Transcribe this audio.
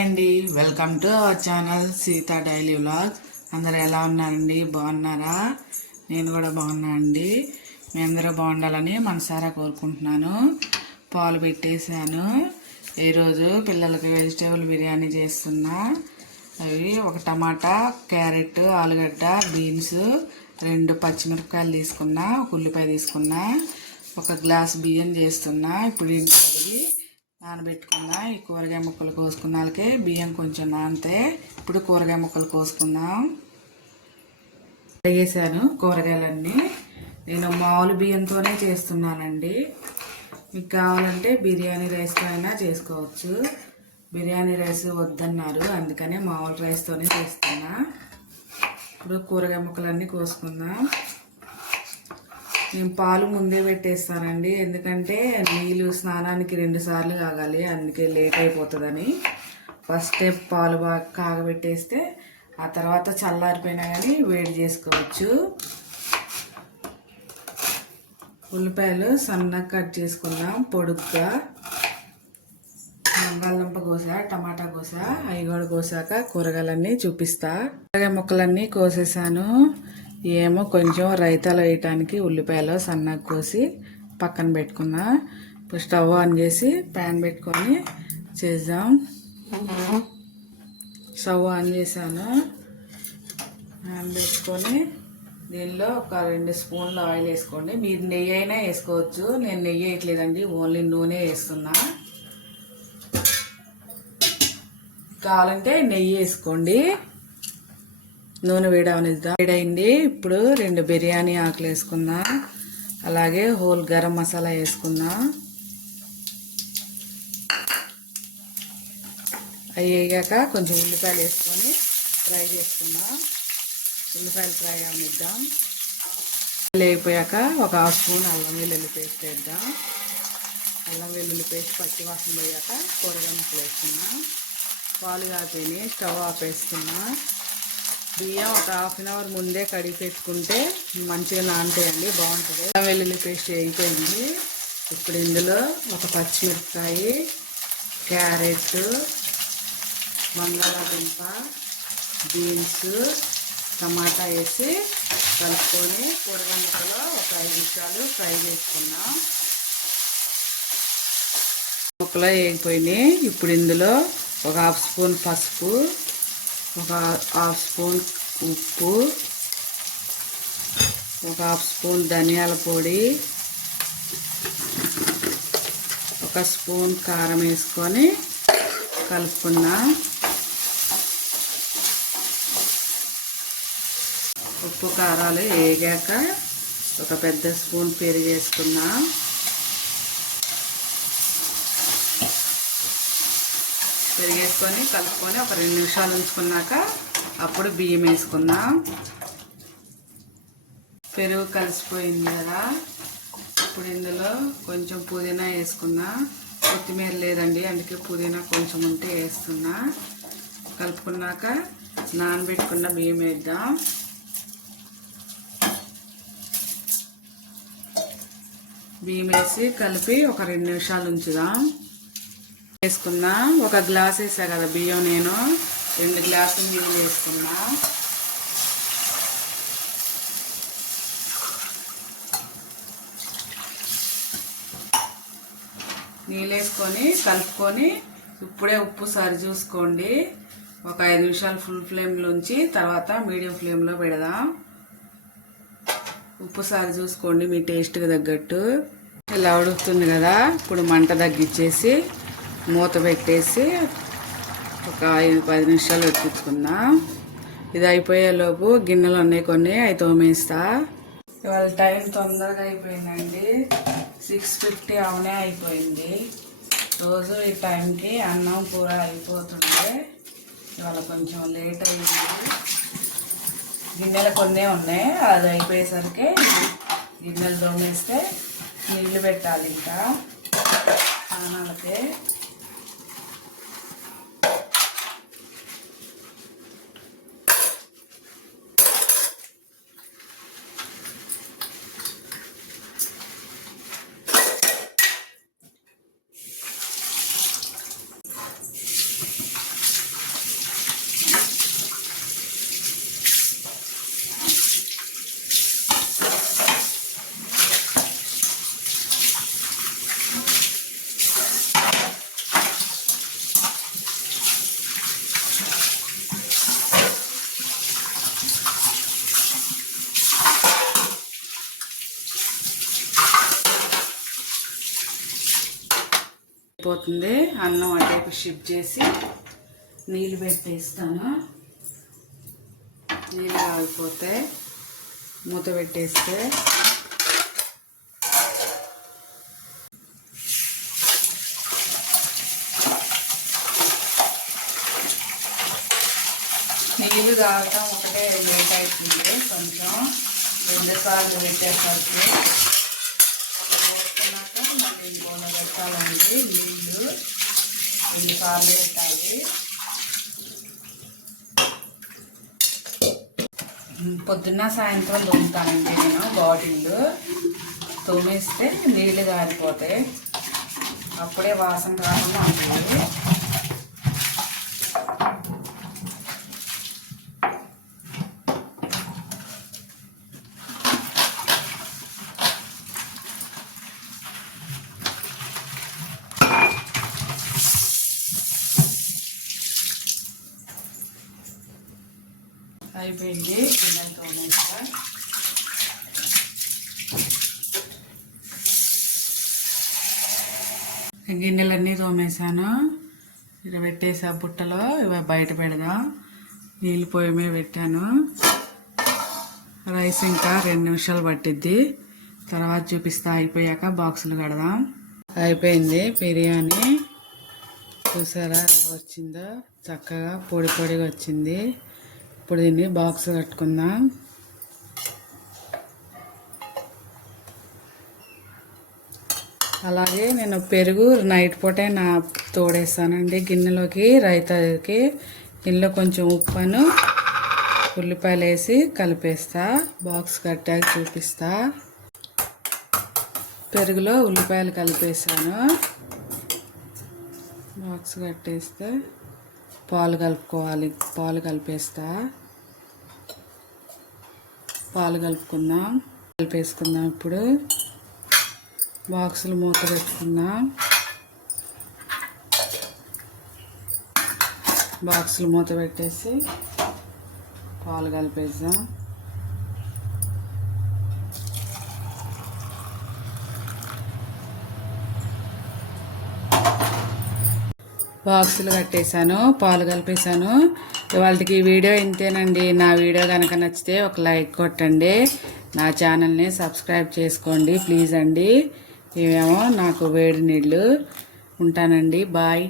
అండి welcome to our channel Seetha daily vlog. అందరు ఎలా ఉన్నారండి? బాగున్నారా? నేను కూడా బాగున్నా అండి. మీ అందరూ బాగుండాలని మనసారా కోరుకుంటున్నాను. పాలు పెట్టేశాను. ఈరోజు పిల్లలకి వెజిటేబుల్ బిర్యానీ చేస్తున్నా. అవి ఒక టమాటా క్యారెట్ ఆలుగడ్డ బీన్స్ రెండు పచ్చిమిరపకాయలు తీసుకున్నా ఒక ఉల్లిపాయ తీసుకున్నా ఒక గ్లాస్ బియ్యం చేస్తున్నా. ఇప్పుడు ఇంటి నానబెట్టుకున్నా ఈ కూరగాయ ముక్కలు కోసుకున్నాకే బియ్యం కొంచెం నానితే ఇప్పుడు కూరగాయ ముక్కలు కోసుకుందాం. వేసాను కూరగాయలన్నీ. నేను మామూలు బియ్యంతోనే చేస్తున్నానండి. మీకు కావాలంటే బిర్యానీ రైస్తో అయినా చేసుకోవచ్చు. బిర్యానీ రైస్ వద్దన్నారు అందుకనే మామూలు రైస్తోనే చేస్తున్నా. ఇప్పుడు కూరగాయ ముక్కలన్నీ కోసుకుందాం. నేను పాలు ముందే పెట్టేస్తానండి. ఎందుకంటే నీళ్ళు స్నానానికి రెండు సార్లు కాగాలి. అందుకే లేట్ అయిపోతుందని. ఫస్ట్ పాలు బాగా కాగబెట్టేస్తే ఆ తర్వాత చల్లారిపోయినా కానీ వేడి చేసుకోవచ్చు. ఉల్లిపాయలు సన్నగా కట్ చేసుకుందాం పొడుగ్గా. బంగాళదుంప కోస టమాటా కోస అవి కూడా కోసాక కూరగాయలన్నీ చూపిస్తా. కూరగాయ ముక్కలన్నీ కోసేసాను. ఏమో కొంచెం రైతాలు వేయటానికి ఉల్లిపాయలు సన్నగా కోసి పక్కన పెట్టుకుందా ఇప్పుడు స్టవ్ ఆన్ చేసి ప్యాన్ పెట్టుకొని చేద్దాం. స్టవ్ ఆన్ చేశాను. ప్యాన్ పెట్టుకొని దీనిలో ఒక రెండు స్పూన్ల ఆయిల్ వేసుకోండి. మీరు నెయ్యి అయినా వేసుకోవచ్చు. నేను నెయ్యి వేయట్లేదండి. ఓన్లీ నూనె వేస్తున్నా. కావాలంటే నెయ్యి వేసుకోండి. నూనె వేడవనిద్దాం. వేడైంది. ఇప్పుడు రెండు బిర్యానీ ఆకులు వేసుకుందాం. అలాగే హోల్ గరం మసాలా వేసుకుందాం. అవి వేగాక కొంచెం ఉల్లిపాయలు వేసుకొని ఫ్రై చేసుకుందాం. ఉల్లిపాయలు ఫ్రై అవనిద్దాం. లేకపోయాక ఒక హాఫ్ స్పూన్ అల్లం వెల్లుల్లి పేస్ట్ వేద్దాం. అల్లం వెల్లుల్లి పేస్ట్ పచ్చి వాసన పోయాక కూరగాయ ముక్కలు వేసుకున్నాం పాలు కాపీని స్టవ్ ఆఫ్ వేసుకున్నా బియ్యం ఒక హాఫ్ అన్ అవర్ ముందే కడిగి పెట్టుకుంటే మంచిగా నానుతాయండి బాగుంటుంది. వెల్లుల్లి పేస్ట్ అయిపోయింది. ఇప్పుడు ఇందులో ఒక పచ్చిమిరపకాయ క్యారెట్ బంగాళాదుంప బీన్స్ టమాటా వేసి కలుపుకొని కూరగాయ ముక్కలో ఒక ఐదు నిమిషాలు ఫ్రై చేసుకున్నాం ముక్కలు వేగిపోయినాయి ఇప్పుడు ఇందులో ఒక హాఫ్ స్పూన్ పసుపు ఒక హాఫ్ స్పూన్ ఉప్పు ఒక హాఫ్ స్పూన్ ధనియాల పొడి ఒక స్పూన్ కారం వేసుకొని కలుపుకున్నాం. ఉప్పు కారాలు వేగాక ఒక పెద్ద స్పూన్ పెరుగు వేసుకున్నాం. పెరిగేసుకొని కలుపుకొని ఒక రెండు నిమిషాలు ఉంచుకున్నాక అప్పుడు బియ్యం వేసుకుందాం. పెరుగు కలిసిపోయింది కదా. ఇప్పుడు ఇందులో కొంచెం పుదీనా వేసుకుందాం. కొత్తిమీర లేదండి అందుకే పుదీనా కొంచెం ఉంటే వేస్తున్నా. కలుపుకున్నాక నానబెట్టుకున్న బియ్యం వేద్దాం. బియ్యం వేసి కలిపి ఒక రెండు నిమిషాలు ఉంచుదాం. వేసుకున్నా. ఒక గ్లాస్ వేసా కదా బియ్యం నేను. రెండు గ్లాసులు నీళ్ళు వేసుకున్నా. నీళ్ళు వేసుకొని కలుపుకొని ఇప్పుడే ఉప్పు సరి చూసుకోండి. ఒక ఐదు నిమిషాలు ఫుల్ ఫ్లేమ్లోంచి తర్వాత మీడియం ఫ్లేమ్లో పెడదాం. ఉప్పు సారి చూసుకోండి మీ టేస్ట్కి తగ్గట్టు. ఇలా ఉడుకుతుంది కదా. ఇప్పుడు మంట తగ్గించేసి మూత పెట్టేసి ఒక ఐదు పది నిమిషాలు ఉడికించుకుందాం. ఇది అయిపోయేలోపు గిన్నెలు ఉన్నాయి కొన్ని అవి తోమేస్తా. ఇవాళ టైం తొందరగా అయిపోయిందండి. సిక్స్ ఫిఫ్టీ అవునే అయిపోయింది. రోజు ఈ టైంకి అన్నం కూర అయిపోతుంటే ఇవాళ కొంచెం లేట్ అయింది. గిన్నెలు కొన్ని ఉన్నాయి. అది అయిపోయేసరికి గిన్నెలు తోమేస్తే నీళ్ళు పెట్టాలి ఇంకా. స్నానాలకి. అయిపోతుంది అన్నం అటేపు షిఫ్ట్ చేసి నీళ్ళు పెట్టేస్తాను. నీళ్ళు కాగిపోతే మూత పెట్టేస్తే నీళ్ళు తాగడం ఒకటే లేట్ అవుతుంది. కొంచెం రెండు సార్లు పెట్టేసరికి ఇంకొన నీళ్ళు రెండు సార్లు పెట్టాలి పొద్దున్న సాయంత్రం తోముతానండి నేను బాటిళ్ళు తోమేస్తే నీళ్ళు గారిపోతాయి. అప్పుడే వాసన రాకుండా ఉంటుంది. అయిపోయింది. గిన్నెలతో గిన్నెలన్నీ తోమేశాను. ఇక్కడ పెట్టేసా బుట్టలో. ఇవి బయట పెడదాం. నీళ్ళు పొయ్యి మీద పెట్టాను. రైస్ ఇంకా రెండు నిమిషాలు పట్టిద్ది. తర్వాత చూపిస్తా. అయిపోయాక బాక్సులు కడదాం. అయిపోయింది బిర్యానీ. చూసారా ఎలా వచ్చిందో? చక్కగా పొడి పొడిగా వచ్చింది. ఇప్పుడు దీన్ని బాక్స్ కట్టుకుందాం అలాగే నేను పెరుగు నైట్ పూటే నా తోడేస్తానండి గిన్నెలోకి రైతాకి. ఇందులో కొంచెం ఉప్పును ఉల్లిపాయలు వేసి కలిపేస్తా. బాక్స్ కట్టాక చూపిస్తా. పెరుగులో ఉల్లిపాయలు కలిపేసాను బాక్స్ కట్టేస్తే పాలు కలుపుకోవాలి పాలు కలిపేస్తా. పాలు కలుపుకుందాం. కలిపేసుకుందాం ఇప్పుడు. బాక్సులు మూత పెట్టుకుందాం. బాక్సులు మూత పెట్టేసి పాలు కలిపేద్దాం. బాక్సులు కట్టేశాను పాలు కలిపేశాను. ఇవాళకి వీడియో ఇంతేనండి. నా వీడియో కనుక నచ్చితే ఒక లైక్ కొట్టండి. నా ఛానల్ని సబ్స్క్రైబ్ చేసుకోండి ప్లీజ్ అండి. ఇవేమో నాకు వేడి నీళ్ళు. ఉంటానండి. బాయ్.